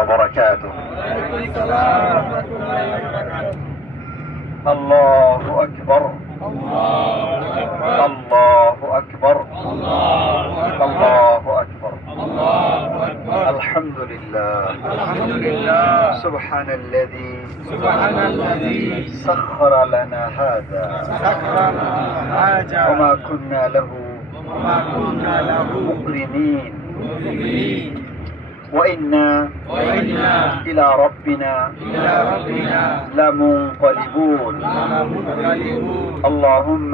وبركاته. الله أكبر الله أكبر الله أكبر الحمد لله سبحان الذي سخر لنا هذا وما كنا له مقرنين وإنا إلى ربنا لمنقلبون. اللهم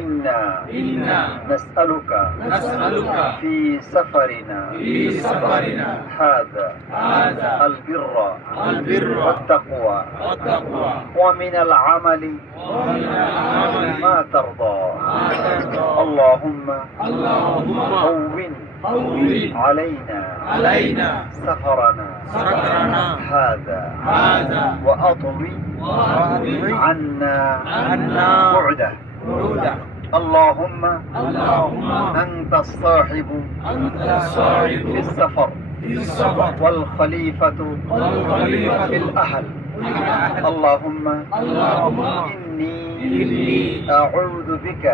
إنا نسألك في سفرنا هذا البر والتقوى ومن العمل ما ترضى. اللهم هون علينا سفرنا هذا وأطوي عنا بعده. اللهم أنت الصاحب في السفر والخليفة في الأهل. اللهم إني أعوذ بك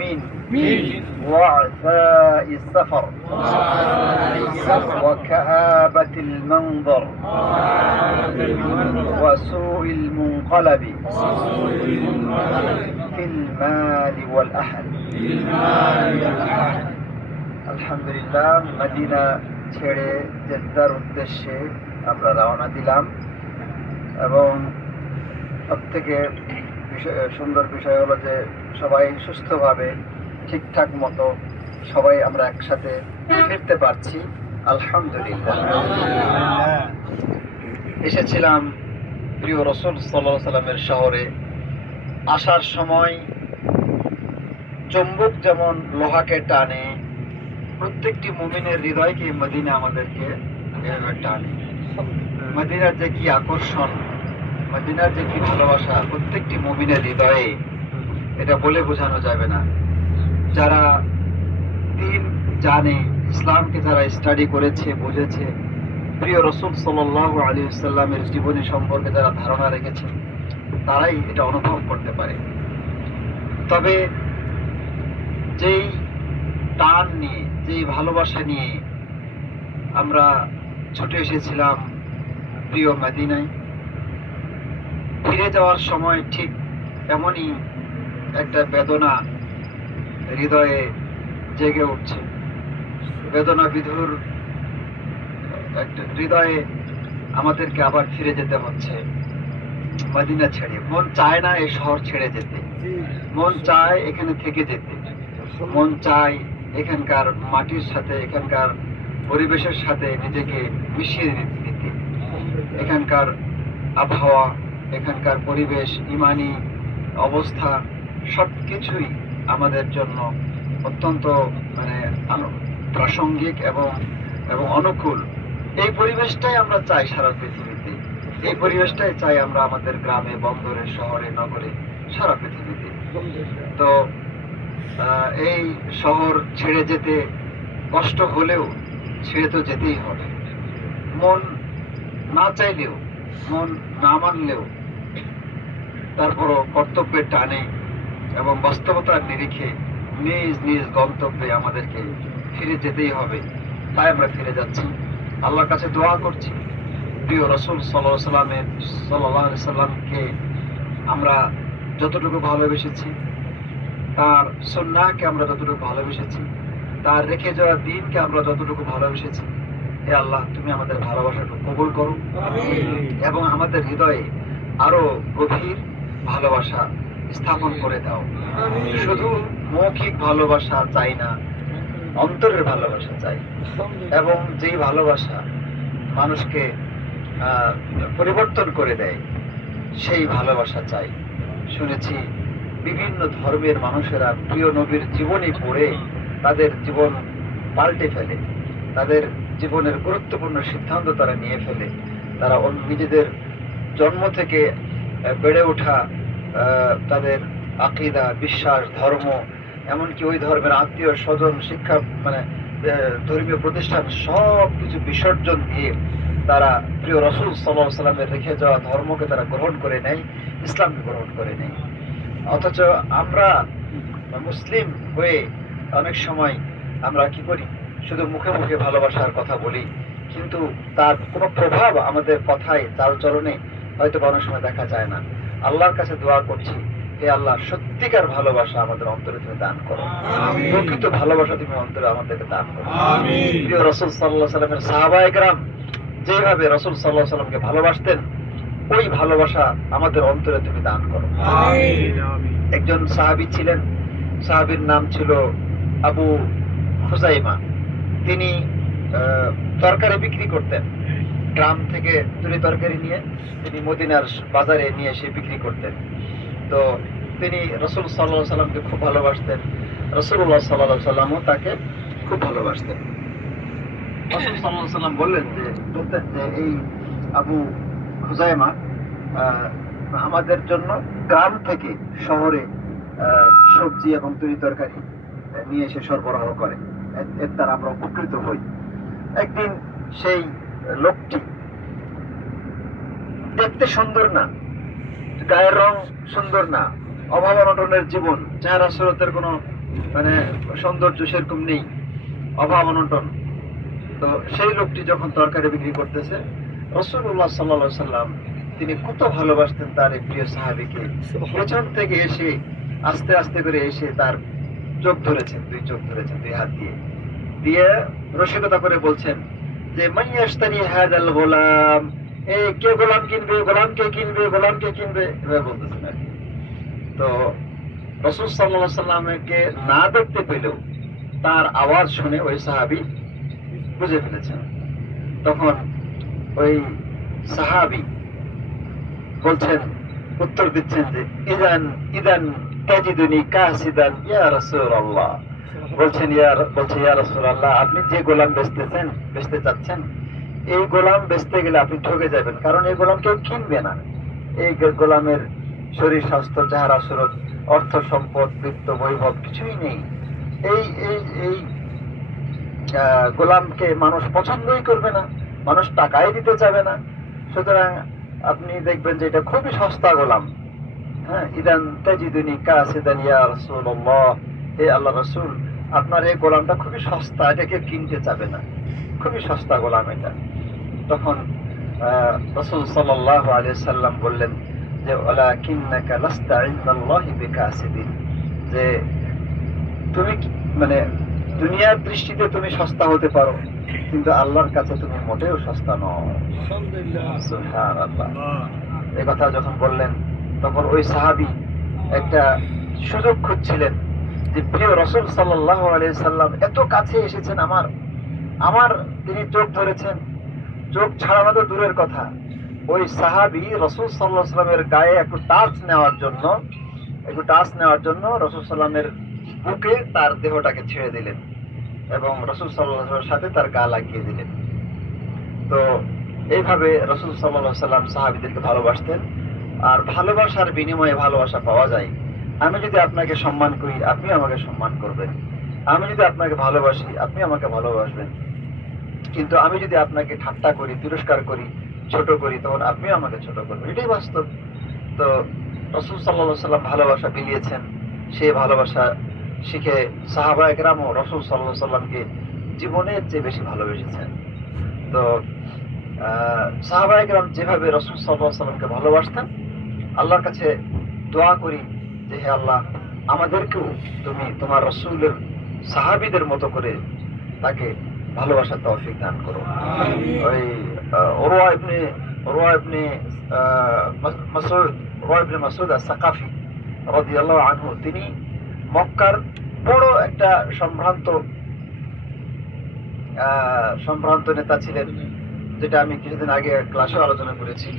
من وعثاء السفر وكآبة المنظر وسوء المنقلب في المال والأهل. আলহামদুলিল্লাহ, মদিনা ছেড়ে জেদ্দার উদ্দেশ্যে আমরা রওনা দিলাম এবং সবথেকে সুন্দর বিষয় হলো যে সবাই সুস্থভাবে ঠিকঠাক মতো সবাই আমরা একসাথে ফিরতে পারছি। আলহামদুলিল্লাহ। এসেছিলাম প্রিয় রাসূল সাল্লাল্লাহু আলাইহি সাল্লামের শহরে। আসার সময় চুম্বক যেমন লোহাকে টানে, প্রত্যেকটি মুমিনের হৃদয়কে মদিনা আমাদেরকে টানে। মদিনার যে কি আকর্ষণ, মদিনার যে কি ভালোবাসা প্রত্যেকটি মুমিনের হৃদয়ে, এটা বলে বোঝানো যাবে না। যারা দ্বীন জানে, ইসলামকে যারা স্টাডি করেছে, বুঝেছে, প্রিয় রাসূল সাল্লাল্লাহু আলাইহি ওয়াসাল্লামের জীবনী সম্পর্কে যারা ধারণা রেখেছে, তারাই এটা অনুভব করতে পারে। তবে যেই টান নিয়ে, যেই ভালোবাসা নিয়ে আমরা ছুটে এসেছিলাম প্রিয় মদিনায়, ফিরে যাওয়ার সময় ঠিক এমনই একটা বেদনা হৃদয়ে জেগে উঠছে। বেদনা বিধুর একটা হৃদয়ে আমাদেরকে আবার ফিরে যেতে হচ্ছে মদিনা ছেড়ে। মন চায় না এই শহর ছেড়ে যেতে, মন চায় এখানে থেকে যেতে, মন চায় এখানকার মাটির সাথে, এখানকার পরিবেশের সাথে নিজেকে মিশিয়ে নিতে। এখানকার আবহাওয়া, এখানকার পরিবেশ, ইমানি অবস্থা সবকিছুই আমাদের জন্য অত্যন্ত প্রাসঙ্গিক এবং অনুকূল। এই পরিবেশটাই আমরা চাই সারা পৃথিবীতে। এই পরিবেশটাই চাই আমরা আমাদের গ্রামে, বন্দরে, শহরে, নগরে, সারা পৃথিবীতে। তো এই শহর ছেড়ে যেতে কষ্ট হলেও ছেড়ে তো যেতেই হবে। মন না চাইলেও, মন না মানলেও, তারপরও কর্তব্যের টানে এবং বাস্তবতার নিরিখে নিজ নিজ গন্তব্যে আমাদেরকে ফিরে যেতেই হবে। তাই আমরা ফিরে যাচ্ছি। আল্লাহর কাছে দোয়া করছি প্রিয় রাসূল সাল্লাল্লাহু আলাইহি সাল্লামকে আমরা যতটুকু ভালোবেসেছি, তার সুন্নাহকে আমরা যতটুকু ভালোবেসেছি, তার রেখে যাওয়া দ্বীনকে আমরা যতটুকু ভালোবেসেছি, হে আল্লাহ, তুমি আমাদের ভালোবাসাটা কবুল করো এবং আমাদের হৃদয়ে আরো গভীর ভালোবাসা স্থাপন করে দাও। শুধু মৌখিক ভালোবাসা চাই না, অন্তরের ভালোবাসা চাই, এবং যেই ভালোবাসা মানুষকে পরিবর্তন করে দেয় সেই ভালোবাসা চাই। শুনেছি বিভিন্ন ধর্মের মানুষেরা প্রিয় নবীর জীবনী পড়ে তাদের জীবন পাল্টে ফেলে, তাদের জীবনের গুরুত্বপূর্ণ সিদ্ধান্ত তারা নিয়ে ফেলে। তারা নিজেদের জন্ম থেকে বেড়ে ওঠা তাদের আকীদা, বিশ্বাস, ধর্ম, এমনকি ওই ধর্মের আত্মীয় স্বজন, শিক্ষা ধর্মীয় প্রতিষ্ঠান সব কিছু বিসর্জন দিয়ে তারা প্রিয় রাসূল সাল্লাল্লাহু আলাইহি ওয়াসাল্লামের রেখে যাওয়া ধর্মকে তারা গ্রহণ করে নেয়, ইসলামকে গ্রহণ করে নেয়। অথচ আমরা মুসলিম হয়ে অনেক সময় আমরা কি করি, শুধু মুখে মুখে ভালোবাসার কথা বলি, কিন্তু তার কোনো প্রভাব আমাদের কথায় চালচলনে হয়তো অনেক সময় দেখা যায় না। আল্লাহর কাছে দোয়া করছি, হে আল্লাহ, সত্যিকার ভালোবাসা আমাদের অন্তরে তুমি দান করো, প্রকৃত ভালোবাসা তুমি অন্তরে আমাদেরকে দান করো। প্রিয় রাসূল সাল্লাল্লাহু আলাইহি ওয়াসাল্লামের সাহাবায়ে কেরাম যেভাবে রাসূল সাল্লাল্লাহু আলাইহি ওয়াসাল্লামকে ভালোবাসতেন, ওই ভালোবাসা আমাদের অন্তরে তুমি দান করো। একজন সাহাবী ছিলেন, সাহাবীর নাম ছিল আবু খুজাইমা। তিনি তরকারি বিক্রি করতেন, গ্রাম থেকে তরি তরকারি নিয়ে তিনি মদিনার বাজারে নিয়ে এসে বিক্রি করতেন। তো তিনি রাসূল সাল্লাল্লাহু আলাইহি ওয়াসাল্লামকে খুব ভালোবাসতেন, রাসূলুল্লাহ সাল্লাল্লাহু আলাইহি ওয়াসাল্লামও তাকে খুব ভালোবাসতেন। রাসূল সাল্লাল্লাহু আলাইহি ওয়াসাল্লাম বলতেন যে এই আবু খুজাইমা আমাদের জন্য গ্রাম থেকে শহরে সবজি এবং তরি তরকারি নিয়ে এসে সরবরাহ করে, এর দ্বারা আমরা উপকৃত হই। একদিন সেই লোকটি দেখতে সুন্দর না, গায়ের রং সুন্দর না, অভাব অনটনের জীবন, চেহারা সুরতের কোনো মানে সৌন্দর্য সেরকম নেই, অভাব অনটন। তো সেই লোকটি যখন তরকারি বিক্রি করতেছে, রাসূলুল্লাহ সাল্লাল্লাহু আলাইহি ওয়াসাল্লাম তিনি কত ভালোবাসতেন তার এই প্রিয় সাহাবীকে, পেছন থেকে এসে আস্তে আস্তে করে এসে তার চোখ ধরেছেন, দুই হাত দিয়ে রসিকতা করে বলছেন যে মাইয়াশতারি হাদাল গোলাম, কে গোলাম কিনবে, গোলামকে কিনবে, এভাবে বলতেছেন আর কি। তো রাসূল সাল্লাল্লাহু আলাইহি ওয়াসাল্লামকে না দেখতে পেলেও তার আওয়াজ শুনে ওই সাহাবী বুঝে ফেলেছেন। তখন ওই সাহাবী বলছেন, উত্তর দিচ্ছেন যে ইদান তাজিদুনি কাসিদান ইয়া রাসূলুল্লাহ, বলছে ইয়া রাসূলুল্লাহ, আপনি যে গোলাম বেচতে চাচ্ছেন, এই গোলাম বেচতে গেলে আপনি ঠকে যাবেন, কারণ এই গোলাম কেউ কিনবে না। এই গোলামের শরীর স্বাস্থ্য, চেহারা সুরত, অর্থ সম্পদ, বৃত্ত বৈভব কিছুই নেই। এই গোলামকে মানুষ পছন্দই করবে না, মানুষ টাকাই দিতে চাবে না। সুতরাং আপনি দেখবেন যে এটা খুবই সস্তা গোলাম। হ্যাঁ, ইদান তাজিদুনি কাসিদান ইয়া রাসূলুল্লাহ, হে আল্লাহ রাসূল, আপনার এই গোলামটা খুবই সস্তা, এটাকে কিনতে চাবে না, খুবই সস্তা গোলাম এটা। তখন রাসূল সাল্লাল্লাহু আলাইহি ওয়াসাল্লাম বললেন যে ওয়ালাকিন্নাকা লাস্তা ইনদাল্লাহি বিকাসিদিন, যে তুমি মানে দুনিয়ার দৃষ্টিতে তুমি সস্তা হতে পারো, কিন্তু আল্লাহর কাছে তুমি মোটেও সস্তা নও। সুবহানাল্লাহ। এই কথা যখন বললেন, তখন ওই সাহাবী একটা সুযোগ খুঁজছিলেন যে প্রিয় রাসূল সাল্লাল্লাহু আলাইহি সাল্লাম এত কাছে এসেছেন আমার তিনি চোখ ধরেছেন, চোখ ছাড়ানো তো দূরের কথা, ওই সাহাবী রাসূল সাল্লাল্লাহু আলাইহি সাল্লামের গায়ে একটু টাচ নেওয়ার জন্য রাসূল সাল্লামের বুকে তার দেহটাকে ছেড়ে দিলেন এবং রাসূল সাল্লাল্লাহু আলাইহি ওয়াসাল্লামের সাথে তার গা লাগিয়ে দিলেন। তো এইভাবে রাসূল সাল্লাল্লাহু আলাইহি ওয়াসাল্লাম সাহাবীদেরকে ভালোবাসতেন। আর ভালোবাসার বিনিময়ে ভালোবাসা পাওয়া যায়। আমি যদি আপনাকে সম্মান করি, আপনি আমাকে সম্মান করবেন। আমি যদি আপনাকে ভালোবাসি, আপনি আমাকে ভালোবাসবেন। কিন্তু আমি যদি আপনাকে ঠাট্টা করি, তিরস্কার করি, ছোট করি, তখন আপনিও আমাকে ছোট করবেন। এটাই বাস্তব। তো রাসূল সাল্লাল্লাহু আলাইহি ওয়াসাল্লাম ভালোবাসা বিলিয়েছেন, সেই ভালোবাসা শিখে সাহাবায়ে কেরামও রাসূল সাল্লাল্লাহু আলাইহি ওয়াসাল্লামকে জীবনের চেয়ে বেশি ভালোবেসেছেন। তো সাহাবায়ে কেরাম যেভাবে রাসূল সাল্লাল্লাহু আলাইহি ওয়াসাল্লামকে ভালোবাসতেন, আল্লাহর কাছে দোয়া করি যে হে আল্লাহ, আমাদেরকেও তুমি তোমার রাসূলের সাহাবীদের মতো করে তাকে ভালোবাসার তৌফিক দান করো। ওই উরওয়া ইবনে মাসউদ আস-সাকাফি রাদিয়াল্লাহু আনহু, তিনি মক্কার বড় একটা সম্ভ্রান্ত নেতা ছিলেন, যেটা আমি কিছুদিন আগে ক্লাসে আলোচনা করেছি।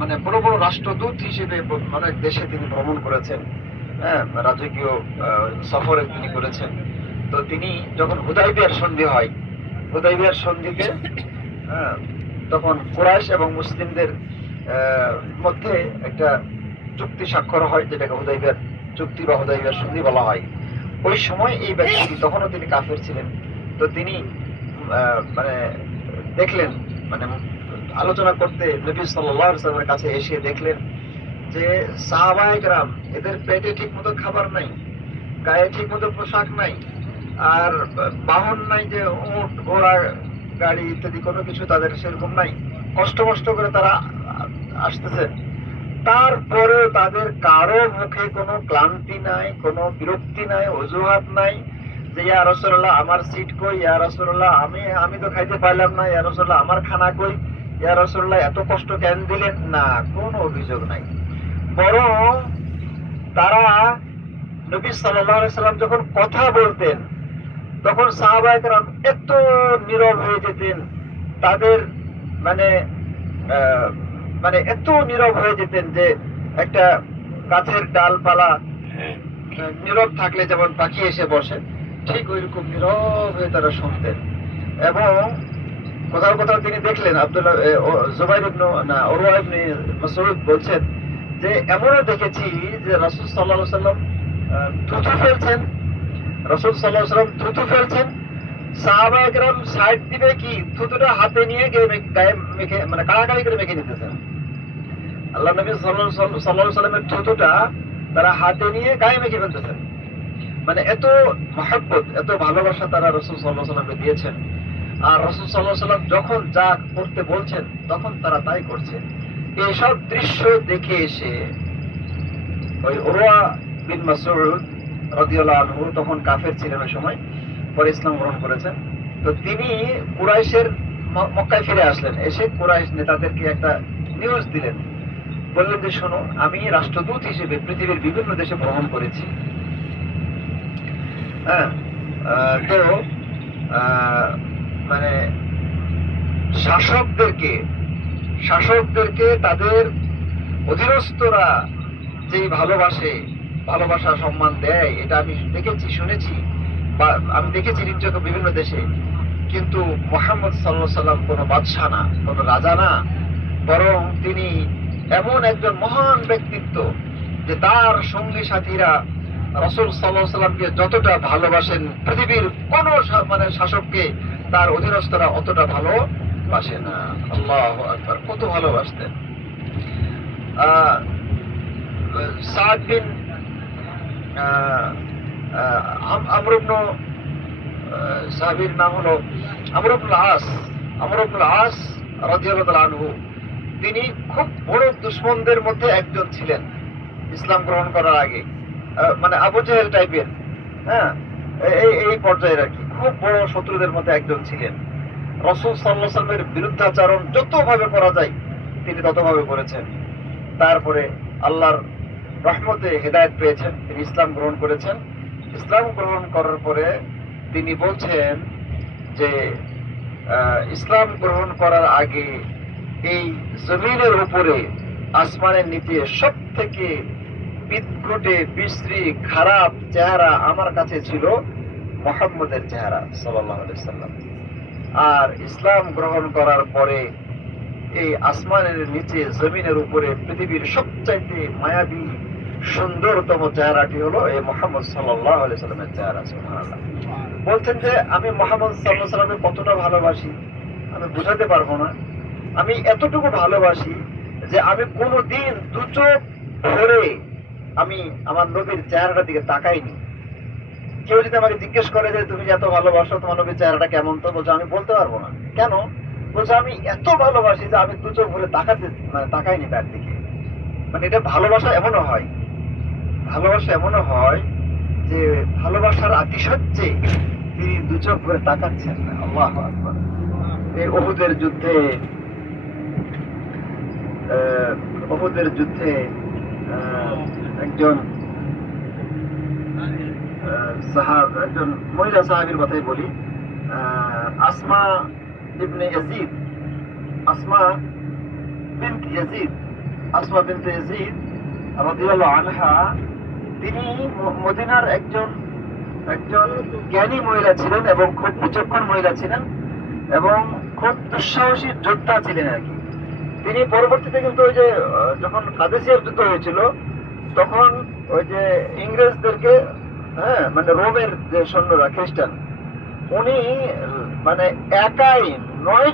মানে বড় বড় রাষ্ট্রদূত হিসেবে অনেক দেশে তিনি ভ্রমণ করেছেন, রাজকীয় সফরে তিনি করেছেন। তো তিনি যখন হুদাইবিয়ার সন্ধি হয়, হুদাইবিয়ার সন্ধিতে তখন কুরাইশ এবং মুসলিমদের মধ্যে একটা চুক্তি স্বাক্ষর হয়, যেটাকে হুদাইবিয়ার চুক্তি বা হুদাইবিয়ার সন্ধি বলা হয়। ওই সময় এই ব্যক্তি, তখনও তিনি কাফের ছিলেন, তো তিনি মানে দেখলেন, মানে আলোচনা করতে নবী সাল্লাল্লাহু আলাইহি ওয়াসাল্লামের কাছে এসে দেখলেন যে সাহাবায়ে কেরাম এদের পেটে ঠিক মতো খাবার নাই, গায়ে ঠিক মতো পোশাক নাই, আর বাহন নাই, যে উট ঘোড়া গাড়ি ইত্যাদি কোনো কিছু তাদের সেরকম নাই, কষ্ট কষ্ট করে তারা আসতেছে। তারপরে তাদের কারো মুখে কোনো ক্লান্তি নাই, কোনো বিরক্তি নাই, অজুহাত নাই যে ইয়া রাসূলুল্লাহ আমার সিট কই, ইয়া রাসূলুল্লাহ আমি তো খাইতে পারলাম না, ইয়া রাসূলুল্লাহ আমার খানা কই, ইয়া রাসূলুল্লাহ এত কষ্ট কেন দিলেন, না, কোনো অভিযোগ নাই। বরং তারা নবী সাল্লাল্লাহু আলাইহি সাল্লাম যখন কথা বলতেন তখন সাহাবায়ে কেরাম এত নীরব হয়ে যেতেন, তাদের মানে মানে এত নীরব হয়ে যেতেন যে একটা গাছের ডালপালা নীরব থাকলে যেমন পাখি এসে বসে, ঠিক ওইরকম নীরব হয়ে তারা শুনতেন। এবং কোথাও কোথাও তিনি দেখলেন, আব্দুল্লাহ জুবাইর ইবনে উরওয়া ইবনে মাসউদ বলছেন যে এমনও দেখেছি যে রাসূল সাল্লাল্লাহু আলাইহি সাল্লাম থুতু ফেলছেন, রাসূল সাল্লাল্লাহু আলাইহি সাল্লাম থুতু ফেলছেন, সাহাবায়ে কেরাম সাইড দিবে কি থুতুটা হাতে নিয়ে গায়ে মেখে, মানে কাড়াকাড়ি করে মেখে নিতেছেন। আল্লাহ নবী সাল্লাল্লাহু আলাইহি সাল্লামের থুতুটা তারা হাতে নিয়ে গায়ে মেখে ফেলতেছেন। মানে এত মহব্বত, এত ভালোবাসা তারা রাসূল সাল্লাল্লাহু আলাইহি সাল্লামকে দিয়েছেন। আর রাসূল সাল্লাল্লাহু আলাইহি সাল্লাম যখন যা করতে বলছেন তখন তারা তাই করছে। এইসব দৃশ্য দেখে এসে ওই উরওয়া বিন মাসউদ রাদিয়াল্লাহু আনহু তখন কাফের ছিলেন ওই সময়, পরে ইসলাম গ্রহণ করেছেন। তো তিনি কুরাইশের মক্কায় ফিরে আসলেন, এসে কুরাইশ নেতাদেরকে একটা নিউজ দিলেন, বললেন যে শোনো, আমি রাষ্ট্রদূত হিসেবে পৃথিবীর বিভিন্ন দেশে ভ্রমণ করেছি। হ্যাঁ, তো মানে শাসকদেরকে তাদের অধীনস্থরা যেই ভালোবাসা সম্মান দেয়, এটা আমি দেখেছি, শুনেছি, বা আমি দেখেছি নিশ্চয় বিভিন্ন দেশে। কিন্তু মুহাম্মদ সাল্লাল্লাহু আলাইহি সাল্লাম কোনো বাদশা না, কোনো রাজা না, বরং তিনি এমন একজন মহান ব্যক্তিত্ব যে তার সঙ্গী সাথীরা রাসূল সাল্লাল্লাহু আলাইহি সাল্লামকে যতটা ভালোবাসেন পৃথিবীর কোন মানে শাসককে তার অধীনস্থরা অতটা ভালোবাসে না। আল্লাহু আকবার, কত ভালোবাসতেন। সাদ বিন আমর ইবনে সাহাবীর নাম হলো আমর ইবনে আস রাদিয়াল্লাহু তাআলা আনহু। তিনি খুব বড় দুশমনদের মধ্যে একজন ছিলেন ইসলাম গ্রহণ করার আগে, মানে আবু জাহেল টাইপের, হ্যাঁ, এই পর্যায়ের আর কি, খুব বড় শত্রুদের মধ্যে একজন ছিলেন। রাসূল সাল্লাল্লাহু আলাইহি ওয়াসাল্লামের বিরুদ্ধাচরণ যতভাবে করা যায় তিনি ততভাবে করেছেন। তারপরে আল্লাহর রহমতে হেদায়েত পেয়েছেন, তিনি ইসলাম গ্রহণ করেছেন। ইসলাম গ্রহণ করার পরে তিনি বলছেন যে ইসলাম গ্রহণ করার আগে এই জমিনের উপরে, আসমানের নিচে সব থেকে বিদঘুটে বিশ্রী খারাপ চেহারা আমার কাছে ছিল মুহাম্মদের চেহারা সাল্লাল্লাহু আলাইহি সাল্লাম। আর ইসলাম গ্রহণ করার পরে এই আসমানের নিচে জমিনের উপরে পৃথিবীর সবচাইতে মায়াবী সুন্দরতম চেহারাটি হলো এই মুহাম্মদ সাল্লাল্লাহু আলাইহি সাল্লামের চেহারা। সুবহানাল্লাহ। বলছেন যে আমি মুহাম্মদ সাল্লাল্লাহু আলাইহি সাল্লামকে কতটা ভালোবাসি আমি বোঝাতে পারবো না। আমি এতটুকু ভালোবাসি যে আমি কোনোদিন দু চোখ ভরে আমি আমার নবীর চেহারাটার দিকে তাকাইনি। কেউ যদি আমাকে জিজ্ঞেস করে যে তুমি এত ভালোবাসো, তোমার নবীর চেহারাটা কেমন, তো বলছো আমি বলতে পারবো না। কেন? বলছে আমি এত ভালোবাসি যে আমি দু চোখ ভরে তাকাইনি তার দিকে। মানে এটা ভালোবাসা এমনও হয় যে ভালোবাসার আতিশয্যে তিনি দু চোখ ভরে তাকাচ্ছেন না। আল্লাহু আকবার। এই উহুদের যুদ্ধে একজন মহিলা সাহাবীর কথাই বলি, আসমা বিনতে ইয়াজিদ রাদিয়াল্লাহু আনহা, তিনি মদিনার একজন জ্ঞানী মহিলা ছিলেন এবং খুব বিচক্ষণ মহিলা ছিলেন এবং খুব দুঃসাহসী যোদ্ধা ছিলেন আর কি। তিনি পরবর্তীতে কিন্তু ওই যে যখন কাদেসিয়ার যুদ্ধ হয়েছিল তখন ওই যে ইংরেজদেরকে, হ্যাঁ, মানে রোমের যে সৈন্যরা খ্রিস্টান উনি মানে একাই 9